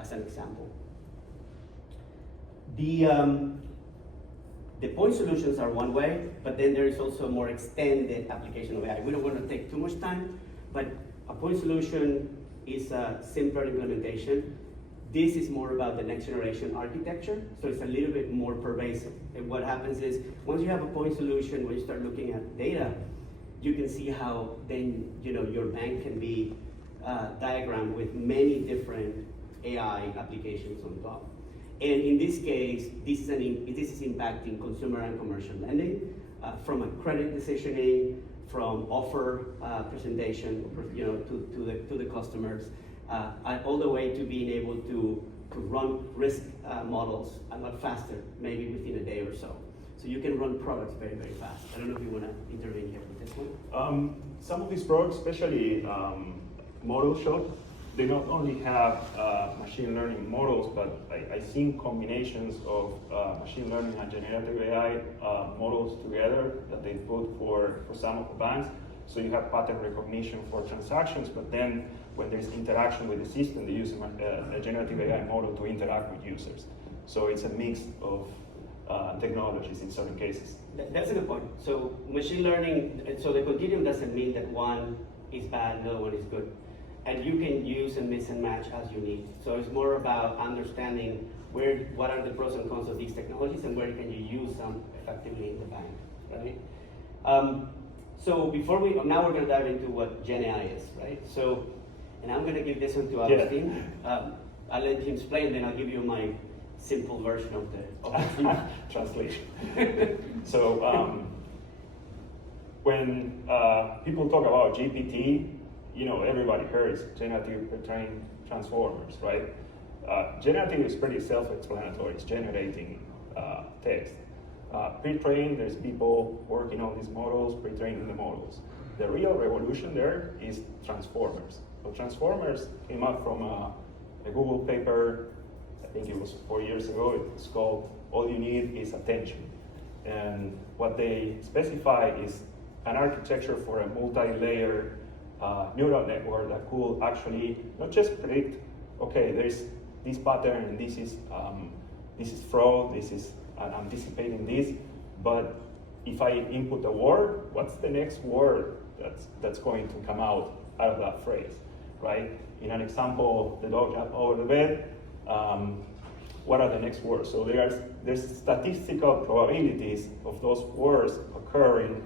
as an example. The point solutions are one way, but then there is also a more extended application of AI. We don't want to take too much time, but a point solution is a simpler implementation. This is more about the next generation architecture, so it's a little bit more pervasive. And what happens is, once you have a point solution, when you start looking at data, you can see how then your bank can be diagrammed with many different AI applications on top. And in this case, this is impacting consumer and commercial lending, from a credit decisioning, from offer presentation, to the customers, all the way to being able to run risk models a lot faster, maybe within a day or so. So you can run products very, very fast. I don't know if you want to intervene here with this one. Some of these products, especially Model Shop, they not only have machine learning models, but I think combinations of machine learning and generative AI models together that they put for some of the banks. So you have pattern recognition for transactions, but then when there's interaction with the system, they use a generative AI model to interact with users. So it's a mix of technologies in certain cases. That's a good point. So machine learning, so the continuum doesn't mean that one is bad, the other one is good. And you can use and mix and match as you need. So it's more about understanding what are the pros and cons of these technologies and where can you use them effectively in the bank, right? So now we're going to dive into what GenAI is, right? So, and I'm going to give this one to Agustin. Yeah. I'll let him explain, then I'll give you my simple version of the translation. So when people talk about GPT, everybody hears generative pre-trained transformers, right? Generative is pretty self-explanatory. It's generating text. Pre-trained, there's people working on these models, pre-training the models. The real revolution there is transformers. So transformers came out from a Google paper, I think it was 4 years ago. It's called All You Need Is Attention. And what they specify is an architecture for a multi-layer neural network that could actually not just predict, okay, there's this pattern and this is fraud, I'm anticipating this, but if I input a word, what's the next word that's going to come out of that phrase, right? In an example, the dog jumped over the bed, what are the next words? So there's statistical probabilities of those words occurring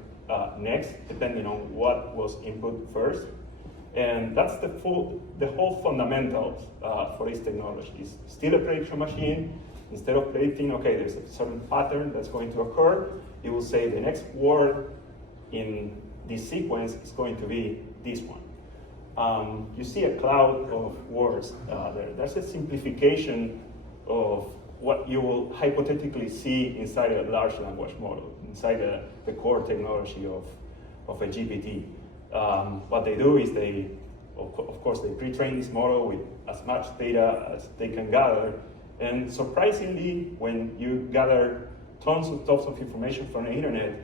next, depending on what was input first. And that's the whole fundamentals for this technology. It's still a prediction machine. Instead of predicting, okay, there's a certain pattern that's going to occur, it will say the next word in this sequence is going to be this one. You see a cloud of words there. That's a simplification of what you will hypothetically see inside a large language model, inside the core technology of a GPT. What they do is of course, they pre-train this model with as much data as they can gather. And surprisingly, when you gather tons of information from the internet,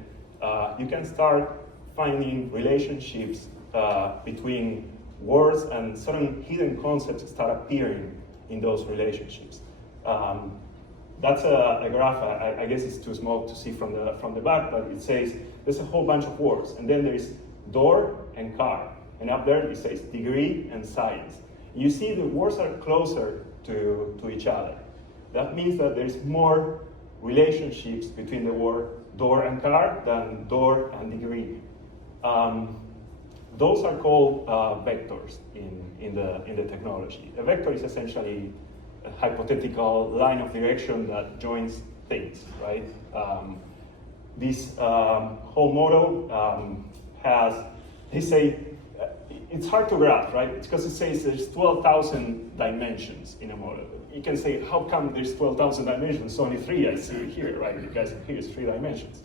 you can start finding relationships between words, and certain hidden concepts start appearing in those relationships. That's a graph. I guess it's too small to see from the back, but it says there's a whole bunch of words, and then there's door and car, and up there it says degree and science. You see the words are closer to each other. That means that there's more relationships between the word door and car than door and degree. Those are called vectors in the technology. A vector is essentially a hypothetical line of direction that joins things, right? This whole model they say, it's hard to graph, right? It's because it says there's 12,000 dimensions in a model. You can say, how come there's 12,000 dimensions? Only 3 I see here, right? Because here's 3 dimensions.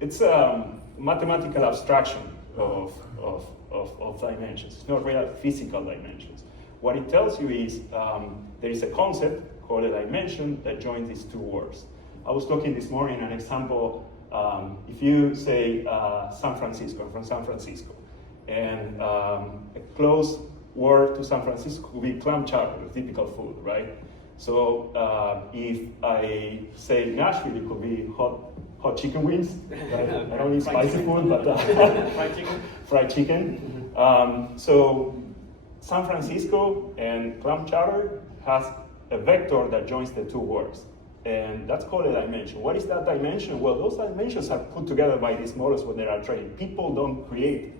It's a mathematical abstraction of dimensions. It's not real physical dimensions. What it tells you is there is a concept called a dimension that joins these two words. I was looking this morning at an example. If you say San Francisco, I'm from San Francisco, and a close word to San Francisco could be clam chowder, the typical food, right? So if I say Nashville, it could be hot chicken wings. Right? I don't eat spicy food, but fried chicken. So San Francisco and clam chowder has a vector that joins the two words. And that's called a dimension. What is that dimension? Well, those dimensions are put together by these models when they are trained. People don't create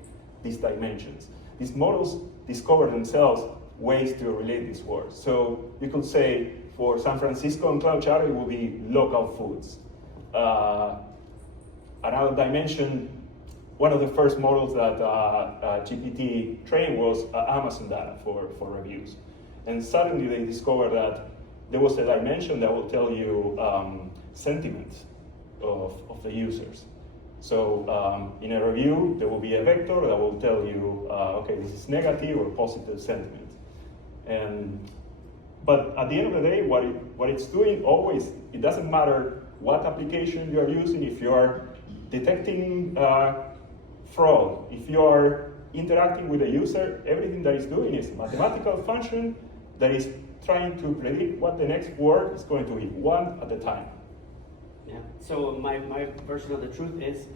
these dimensions. These models discover themselves ways to relate these words. So you could say for San Francisco and clam chowder, it will be local foods. Another dimension, one of the first models that GPT trained was Amazon data for reviews. And suddenly they discovered that there was a dimension that will tell you sentiment of the users. So in a review, there will be a vector that will tell you, okay, this is negative or positive sentiment. But at the end of the day, what it's doing always, it doesn't matter what application you are using, if you are detecting fraud, if you are interacting with a user, everything that it's doing is a mathematical function that is trying to predict what the next word is going to be, one at a time. Yeah. So my version of the truth is,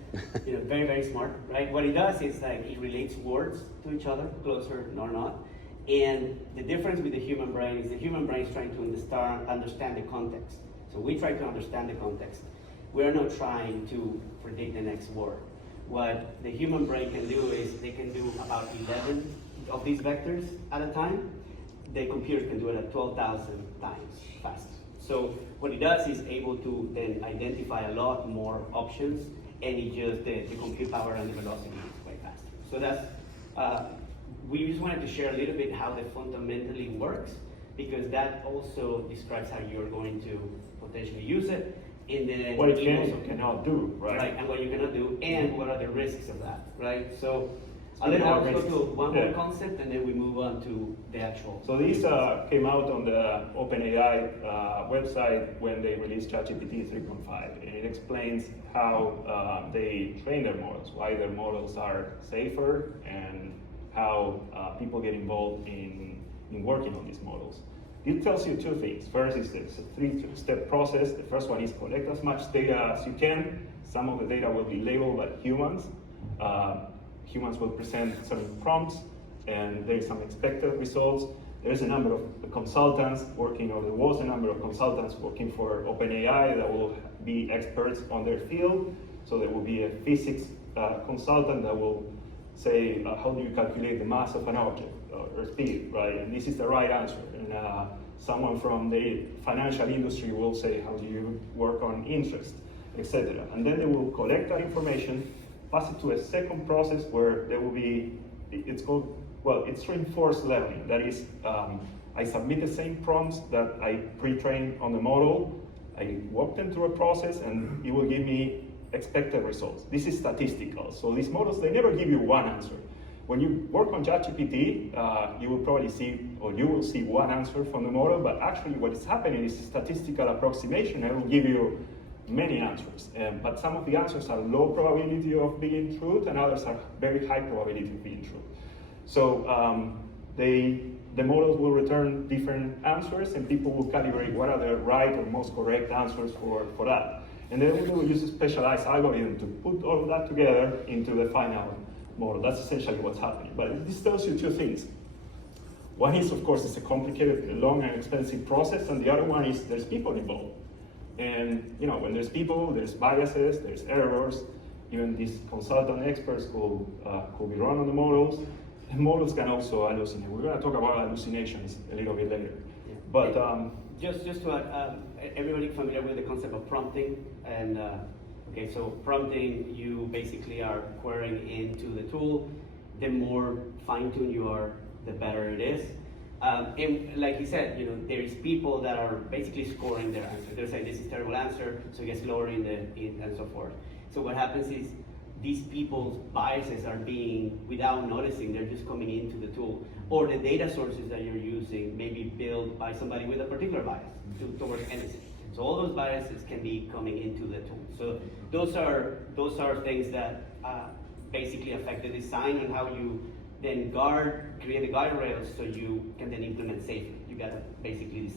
very, very smart, right? What it does is like it relates words to each other, closer or not. And the difference with the human brain is the human brain is trying to understand the context. So we try to understand the context. We are not trying to predict the next word. What the human brain can do is they can do about 11 of these vectors at a time. The computer can do it at 12,000 times faster. So what it does is able to then identify a lot more options, and it just the compute power and the velocity is way faster. So that's we just wanted to share a little bit how that fundamentally works, because that also describes how you're going to potentially use it. And then what it can and cannot do, right? Right, and what you cannot do, and what are the risks of that, right? So I'll go to one more concept, and then we move on to the actual. So these came out on the OpenAI website when they released ChatGPT 3.5, and it explains how they train their models, why their models are safer, and how people get involved in working on these models. It tells you two things. First is it's a three-step process. The first one is collect as much data as you can. Some of the data will be labeled by humans. Humans will present certain prompts, and there is some expected results. There's a number of consultants working, or there was a number of consultants working for OpenAI that will be experts on their field. So there will be a physics consultant that will say, how do you calculate the mass of an object or speed, right? And this is the right answer. And someone from the financial industry will say, how do you work on interest, etc. And then they will collect that information, pass it to a second process where there will be, it's reinforced learning. That is, I submit the same prompts that I pre-trained on the model, I walk them through a process, and it will give me expected results. This is statistical. So these models, they never give you one answer. When you work on ChatGPT, you will probably see, or you will see one answer from the model, but actually what is happening is statistical approximation. It will give you many answers, but some of the answers are low probability of being true, and others are very high probability of being true. So the models will return different answers, and people will calibrate what are the right or most correct answers for that. And then we will use a specialized algorithm to put all of that together into the final model. That's essentially what's happening. But this tells you two things. One is, of course, it's a complicated, long, and expensive process, and the other one is there's people involved. And when there's people, there's biases, there's errors. Even these consultant experts could be run on the models. And models can also hallucinate. We're going to talk about hallucinations a little bit later. Yeah. But just to add, everybody familiar with the concept of prompting? And okay, so prompting, you basically are querying into the tool. The more fine-tuned you are, the better it is. And like he said, there's people that are basically scoring their answer. They're saying this is a terrible answer, so it gets lower and so forth. So what happens is these people's biases are being, without noticing, they're just coming into the tool. Or the data sources that you're using may be built by somebody with a particular bias towards anything. So all those biases can be coming into the tool. So those are things that basically affect the design and how you then create the guardrails so you can then implement safely. You gotta basically design